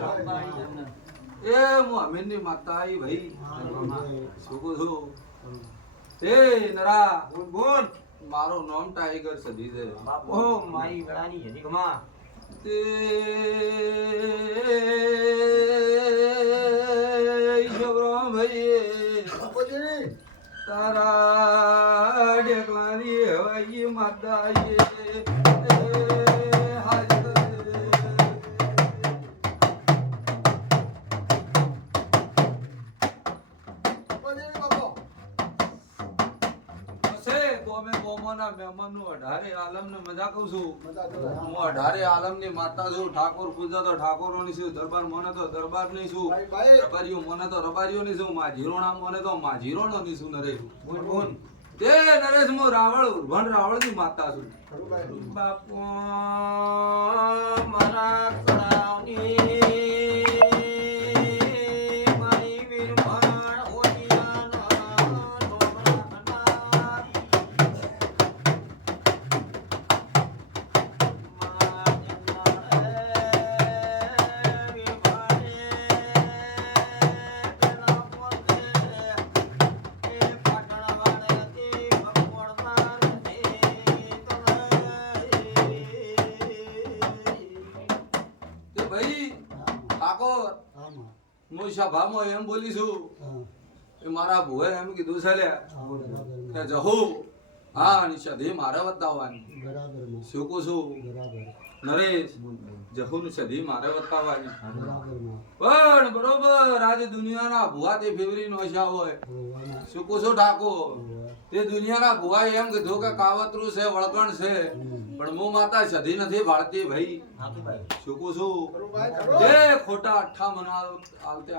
એ હું અમીનની માતા આવી ભાઈ. શું કહું છું? એ નરા બોલ. બોલ મારું નામ ટાઈગર સદી દે બાપો મારી વડાની હજી કમા. તે છોકરો ભાઈ તારા ઢેકલાની હવાઈ માતા અમે ગોમોના મહેમાનનું અઢારે આલમને મજા કહું છું. હું અઢારે આલમની માતા છું ઠાકોર પૂજા તો ઠાકોરોની છું દરબાર મને તો દરબારની છું ભાઈ ભાઈ. રબારીઓ મને તો રબારીઓની છું માજીરોણા મને તો માજીરોણોની છું નરેશ બોલ બોલ. તે નરેશ હું રાવળ રાવળની માતા છું. બાપુ મારા કળાની હું સભામાં એમ બોલી છું એ મારા ભુએ એમ કીધું છે કે જહુ. હા નિષાધી મારા બરાબર શું કહું છું? નરેશ. જહુ નિષધી મારે બતાવવાની. પણ બરોબર આજે દુનિયાના ભુવા તે ફેવરી નોશા હોય. શું કહું છું તે દુનિયાના ભુવા એમ કીધું કે કાવતરું છે વળગણ છે પણ મો માતા સધી નથી ભાળતી ભાઈ. શું ખોટા અઠ્ઠા મને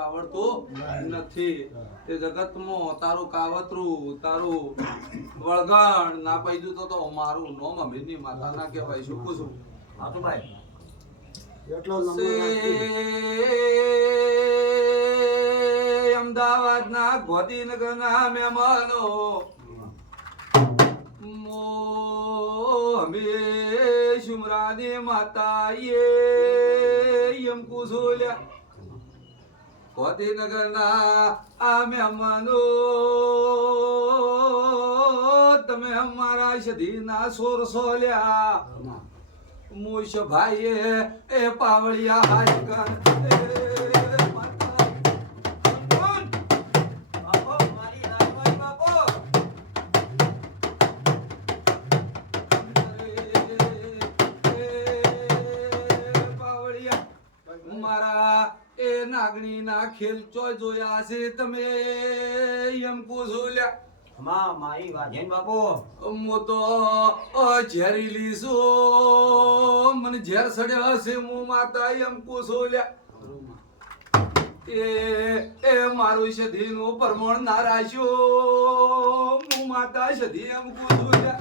આવડતું નથી. તે જગતમાં તારું કાવતરું તારું વળગણ ના પૈદું તો તો મારું નોમ અમીરની માતા ના કહેવાય. શું કહું છું એટલો અમદાવાદના ગોધીનગરના મહેમાનો. મો અમે શુમરાની માતા એ એમ કુસુલ્યા. ગોધીનગરના આ મહેમાનો તમે અમારા સધીના સોર સોલ્યા મુશ ભાઈએ એ પાવળિયા? પાવળિયા મારા એ નાગણી ના ખેલ ચોય જોયા છે તમે એમ કુસુલ્યા મારી વાજેન બાપો? મો તો ઝેરીલી છું મને ઝેર સડ્યો હશે હું માતા એમ કુસોલ્યા એ એ મારું સધીનું પરમણ ના રાખ્યો. હું માતા સધી એમ કુસોલ્યા શંકર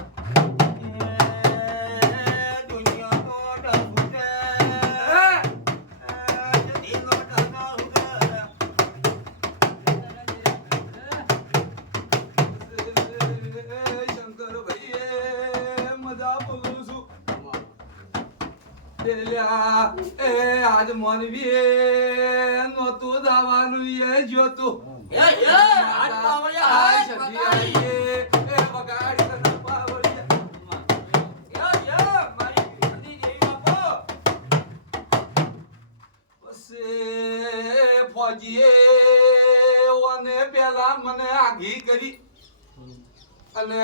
આજ મોનવી એ નહોતું દાવાનું એ જોતું એ એ એ તને. એ એ મારી બાપુ. ફોજીએ ઓને પેલા મને આઘી કરી. અને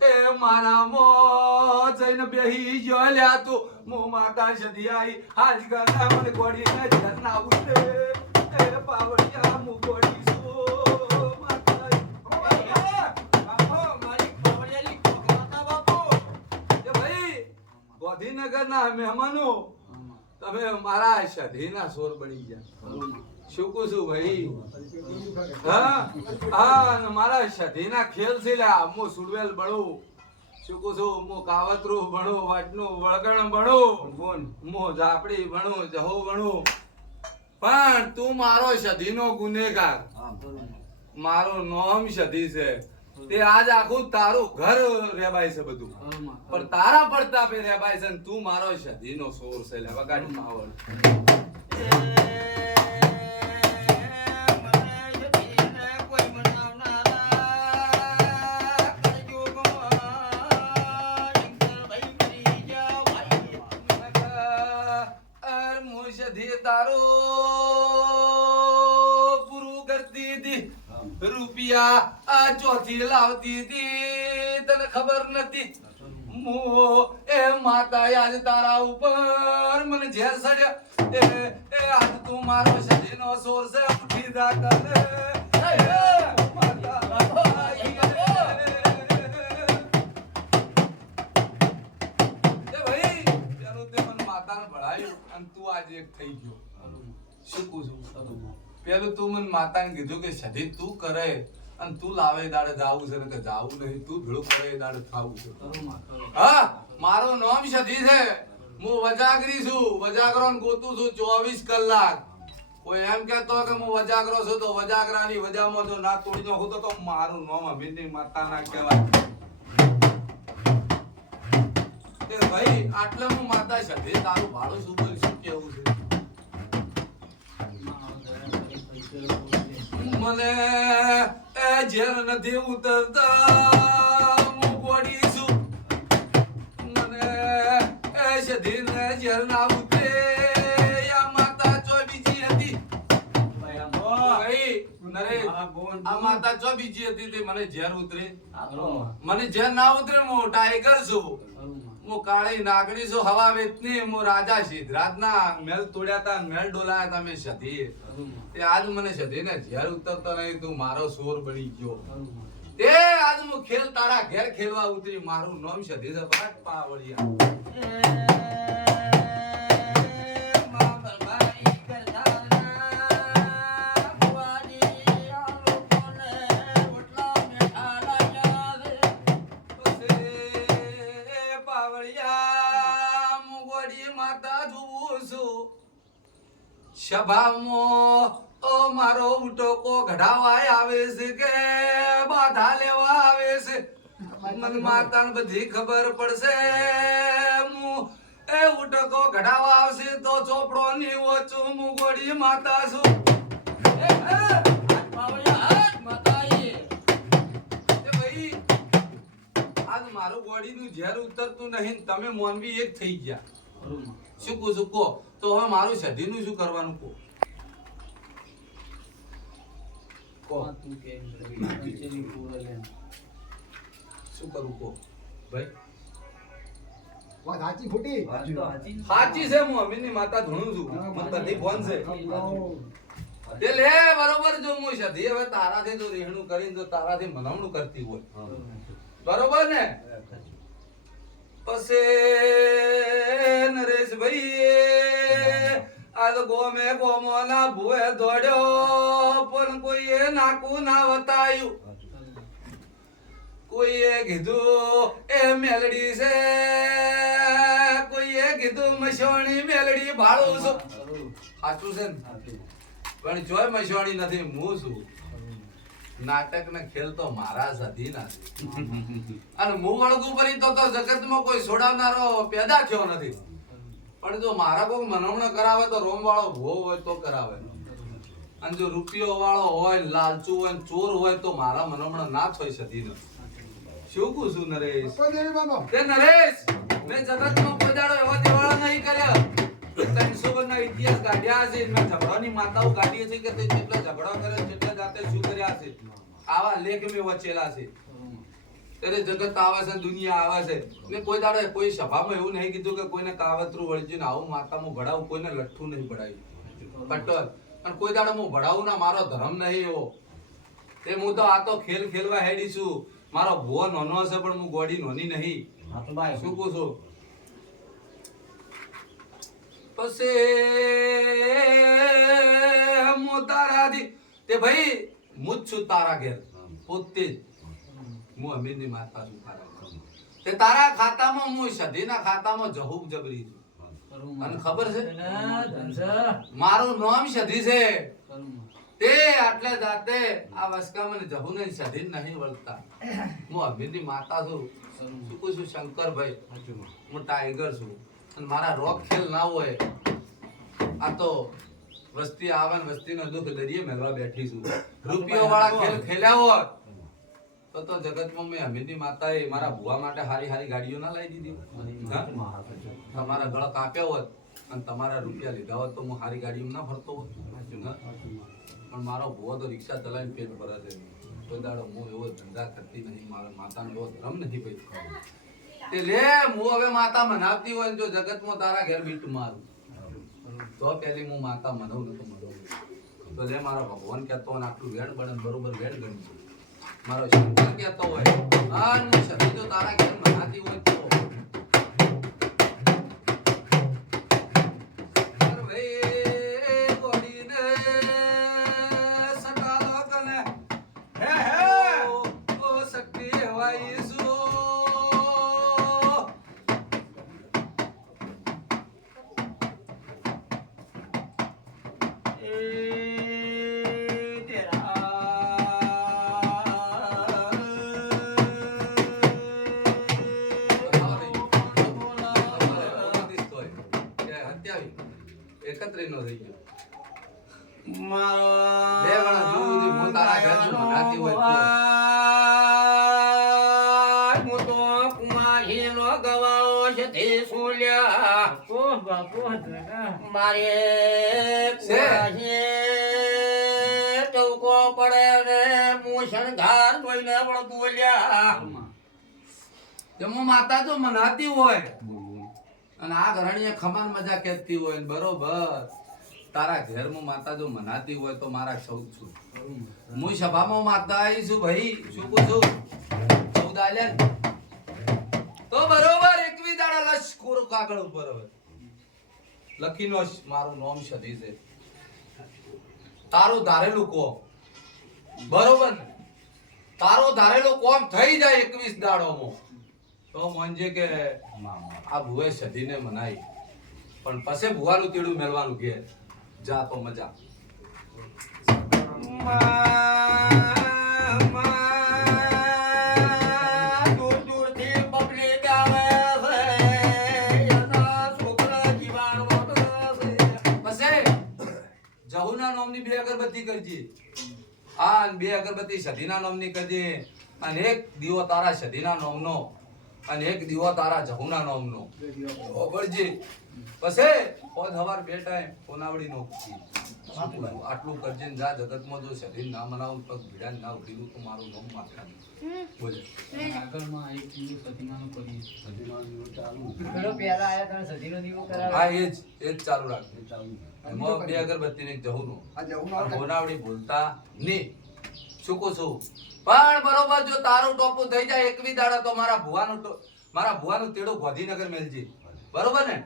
એ મારા મો જઈને બેહી ગયો લ્યા તું. મો માતા સધી આઈ. આજ ગના મને ગોડીને ઝરના ઉઠે એ પાવડિયા મુ ગોડી છું માતા એ ભાઈ ગોધીનગરના મહેમાનો. તમે મારા સધીના સોર બની ગયા. શું કહું ભાઈ. હા હા મારા સધીના ખેલ છે હું સુડવેલ બળો શું કહું હું કાવતરું ભણું, વાટનું વળગણ ભણું, મો ઝાપડી ભણો, જહો ભણો. પણ તું મારો સધીનો ગુનેગાર. મારું નામ સધી છે. તે આજ આખું તારું ઘર રેબાય છે બધું. પણ તારા પડતા પે રેબાય છે તું મારો સધીનો સોર છે લેવા ગાડી પાવર. રૂપિયા આ ચોથી લાવતી હતી. તને ખબર નથી? મો એ માતા આજ તારા ઉપર મને ઝેર સડ્યા. એ આજ તું મારો સજીનો સોર છે, ઉઠી દા કરે અને તું આજે એક થઈ ગયો. શું કહું છું પેલું તું મને માતાને કીધું કે સધી તું કરે અને તું લાવે દાડે જાવું છે. ને કે જાવું નહીં તું ભેળું કરે દાડે થાવું છે. હા મારું નામ સધી છે. હું વજાગરી છું. વજાગરો ગોતું છું ચોવીસ કલાક. કોઈ એમ કેતો કે હું વજાગરો છું તો વજાગરાની વજામાં જો ના તોડી નાખું તો મારું નામ અભિનય માતા ના કહેવાય. એ ઝેર નથી ઉતરતા. હું ગોડી મને એ સધીને ઝેર ના નરેશ આ માતા જો બીજી હતી તે મને ઝેર ઉતરે. મને ઝેર ના ઉતરે હું ટાઈગર છું હું કાળી નાગણી છું હવા વેતની હું રાજા સિદ્ધરાજના મેલ તોડ્યા તા મેલ ડોલાયા તા મેં સધી તે આજ મને સધીને ઝેર ઉતરતો નહીં તું મારો સોર બની ગયો. તે આજ હું ખેલ તારા ઘેર ખેલવા ઉતરી મારું નામ સધી છે ભાટ સભામાં, ઓ મારો ઉટકો ઘડાવાય આવે છે કે બાધા લેવા આવે છે? મન માતાને બધી ખબર પડશે. હું એ ઉટકો ઘડાવા આવશે તો ચોપડો ની ઓછું હું ગોડી માતા છું. આજ મારું બોડીનું ઝેર ઉતરતું નહીં તમે મોનવી એક થઈ ગયા. શું કહું છું, કહો. તો હવે મારું સધીનું શું કરવાનું કહો? શું કરવું કહો? ભાઈ? સાચી ખોટી? સાચી છે. હું અમીની માતા ધૂણું છું. મને બધી ફોન છે. તે લે બરોબર જો હું સધી હવે તારાથી જો રહેણું કરીને જો તારાથી મનાવણું કરતી હોય. બરોબર ને? પછી નરેશભાઈ આ તો ગોમે ગોમો ના ભૂએ દોડ્યો પણ કોઈએ નાકું ના વતાયું. કોઈએ કીધું એ મેલડી છે. કોઈએ કીધું મસોણી મેલડી ભાડું છું. સાચું છે ને? પણ જોય મસોણી નથી હું છું. નાટક ને ખેલ તો મારા જ અધીન છે અને હું વળગું પડી તો તો જગતમાં કોઈ છોડાવનારો પેદા થયો નથી. પણ જો મારા કોઈ મનોમણ કરાવે તો રોમ વાળો ભો હોય તો કરાવે. અને જો રૂપિયો વાળો હોય લાલચુ હોય ચોર હોય તો મારા મનોમણ ના થઈ સધી ને શું કહું છું નરેશ? તે નરેશ મેં જગતમાં કોઈ દાડો એવા દેવાળા નહીં કર્યા. ત્રણસો વર્ષના ઇતિહાસ કાઢ્યા છે. મેં ઝઘડાની માતાઓ કાઢી છે કે તે જેટલા ઝઘડો કરે જેટલા જાતે શું કર્યા છે? આવા લેખ મેં વચેલા છે. ત્યારે જગત આવે છે દુનિયા આવે છે. મેં કોઈ દાડે કોઈ સભામાં એવું નહીં કીધું કે કોઈને કાવતરું વળજી ને આવું માતામાં ભડાવું કોઈને લઠ્ઠું નહીં ભડાવ્યું. પટલ પણ કોઈ દાડે હું ભડાવું ના મારો ધર્મ નહીં એવો. તે હું તો આ તો ખેલ ખેલવા હેડી છું. મારો ભો નોનો હશે પણ હું ગોડી નોની નહીં. શું કહું છું? પછી હું તારાથી. તે ભાઈ હું જ છું તારા ઘેર. પોતે જ. હું અમીરની માતા છું તારા તે તારા ખાતામાં હું સધીના ખાતામાં જહુબ જબરી છું. અને ખબર છે? મારું નામ સધી છે. તે આટલે જાતે આ વસકામાં જહુ ને સધી નહીં વળતા. હું અમીરની માતા છું. શું કહું છું શંકરભાઈ હું ટાઈગર છું. અને મારા રોક ખેલ ના હોય. આ તો વસ્તી આવે ને વસ્તીનો દુઃખ દરિયે મેળવા બેઠી છું. રૂપિયો વાળા ખેલ ખેલ્યા હોત તો તો જગતમાં મેં હમીરની માતાએ મારા ભુવા માટે હારી હારી ગાડીઓ ના લાવી દીધી. તમારા ગળ કાપ્યા હોત અને તમારા રૂપિયા લીધા હોત તો હું હારી ગાડીમાં ના ફરતો હોત. પણ મારો ભુવો તો રિક્ષા ચલાવીને પેટ ભરા છે. કોઈ દાડો હું એવો ધંધા કરતી નહીં મારા માતાનો એવો ધર્મ નથી ભાઈ તે લે હું હવે માતા મનાવતી હોય ને જો જગતમાં તારા ઘેર બીટ મારું. તો પેલી હું માતા મનાવું નતો તો મનાવું તો લે મારા ભગવાન કહેતો ને, આટલું વેણ બને બરોબર વેણ ગણજો મારો શંકર કહેતો હોય, હા હું શક્તિ જો તારા ઘેર મનાતી હોય તો. ગવાળો છે તે સુલ્યા મારે છે. કુમારી ટવકો પડે ને હું શણગાર ધોઈને પણ બોલ્યા જો હું માતા જો મનાતી હોય. અને આ ઘરણીએ ખમાન મજા કહેતી હોય ને બરોબર. તારા ઘેર હું માતા જો મનાતી હોય તો મારા ચૌદ છું. હું સભામાં માતા આવી છું ભાઈ. શું પૂછું? છું ચૌદ આલ્યા લશ કોરો કાગળ ઉપર હવે. લખીનો જ મારું નામ સધી છે. તારું ધારેલું કોમ. બરોબર તારો ધારેલો કોમ થઈ જાય એકવીસ દાડોમાં. તો મનજે કે આ ભુવે સધીને મનાઈ પણ પછી ભુવાનું તેડું મેળવાનું કે જા તો મજા. નામની બે અગરબત્તી કરજે. આ બે અગરબત્તી સધીના નામની કરજે. અને એક દીવો તારા સધીના નામનો. અને એક દીવો તારા જહુના નામનો. ઓગળજે પછી પોદ હવાર બે ટાઈમ કોનાવડી નો આટલું કરજે જા, જગતમાં જો સધીન ના મનાવું પગ ભીડા ના ઉડીનું તો મારું નામ માથા બે અગરબત્તી ને જવું પણ હોનાવડી ભૂલતા નહીં. શું છું? પણ બરોબર જો તારું ટોપું થઈ જાય એકવી દાડા તો મારા ભુવાનું મારા ભુવાનું તેડું ગોધીનગર મેલજી. બરોબર ને?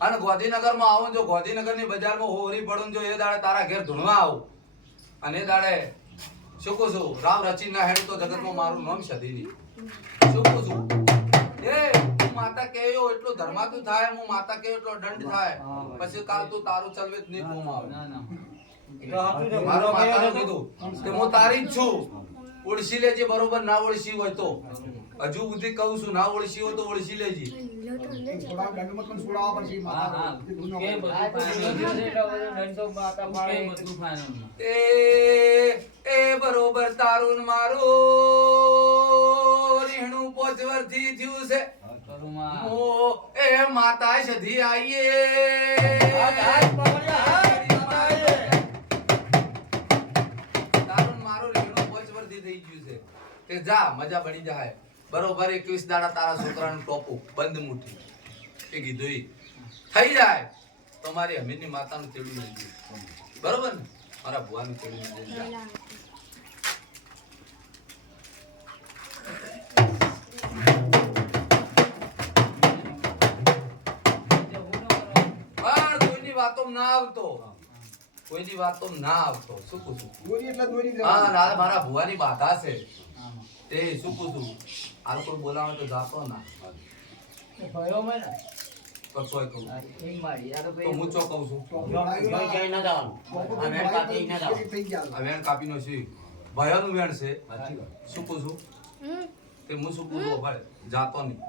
અને ગોધીનગરમાં આવું જો ગોધીનગરની બજારમાં હોરી પડું જો એ દાડે તારા ઘેર ધૂણવા આવું. અને એ દાડે શું કહું છું? રામ રચી ના હેડ તો જગતમાં મારું નામ સધી શું કહું છું? એ હું માતા કેયો એટલો ધર્માતું થાય હું માતા કેયો એટલો દંડ થાય. પછી કાલ તું તારું ચલવે જ નહીં કોમ આવે. મારો માતાનું કીધું કે હું તારી જ છું. ઓળશી લેજે બરોબર ના ઓળશી હોય તો. હજુ સુધી કહું છું ના ઓળશી હોય તો ઓળશી લેજે. થોડા દંડમાં પણ છોડાવવા એ બરોબર તારું મારું રીણું પોચ વર્ષથી થયું છે એ માતા સધી આઈએ તારું મારું રીણું પોચ વર્ષથી થઈ ગયું છે કે જા મજા પડી જાય બરોબર 21 દાડા તારા છોકરાનું ટોપું બંધ મુઠ્ઠી. એ કીધું એ થઈ જાય. તો મારી અમીરની માતાનું તેડું લઈ બરોબર ને? મારા ભુવાનું તેડું લઈ જાય પણ ના આવતો. કોઈની વાતો ના આવતો. શું કહું છું હા મારા ભુવાની બાધા છે. તે શું પૂછું? આ લોકો બોલાવે તો જાતો ના. ભયો મેં ને કશોય કહું. તો હું ચો કહું છું? વેણ કાપીનો છે. ભયાનું વેણ છે. શું કે હું શું ભાઈ જાતો નહીં.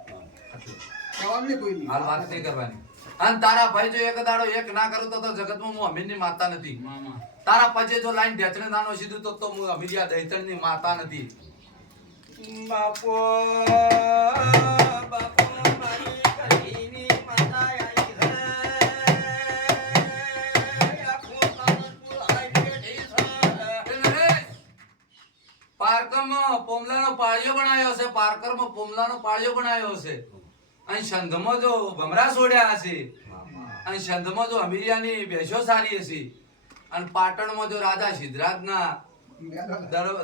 હાલ વાત નહીં કરવાની. અને તારા ભાઈ જો એક દાડો એક ના કરું તો તો જગતમાં હું અમીરની માતા નથી. તારા પછી જો લાઈન ઢેચણે નાનો સીધું તો તો હું અમીરિયા દહીચણની માતા નથી. બાપો બનાવ્યો છે, પારકરમાં જો ભમરા છોડ્યા હશે, અહીં સંધમાં જો અમીરિયાની ભેંસો સારી હશે, અને પાટણમાં જો રાધા સિદ્ધરાજના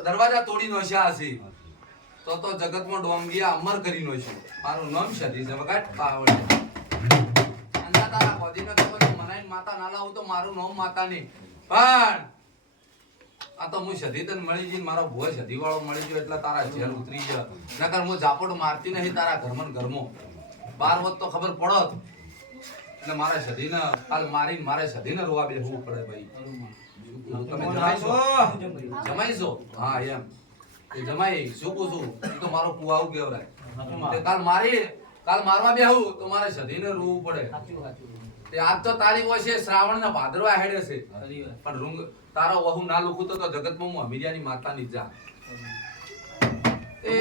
દરવાજા તોડી નોશ્યા હશે તો તો જગતમાં ડોંગિયા અમર કરી છું. મારું નામ છે વગાટ પાવડે અંદા તારા ખોદીને તો મનાઈ માતા ના લાવું તો મારું નામ માતા નહીં. પણ આ તો હું સધીતન મળી જઈને મારો ભોય સધી વાળો મળી ગયો એટલે તારા ઝેર ઉતરી જ નકર હું ઝાપડ મારતી નહીં તારા ઘરમાં ઘરમાં. બાર વખત તો ખબર પડત. એટલે મારે સધીને કાલ મારીને મારે સધીને રોવા બેસવું પડે ભાઈ. તમે જમાઈશો જમાઈશો હા એમ. એ જમાઈ શું છું. એ તો મારો પુવાવું કેવરાય તે કાલ મારી કાલ મારવા બેહું તો મારે સધીને રોવું પડે. તે આજ તો હોય છે શ્રાવણ ના ભાદરવા હેડે છે. પણ રૂંગ તારો વહુ ના લુખું તો તો જગતમાં હું અમીરિયાની માતાની જ જા એ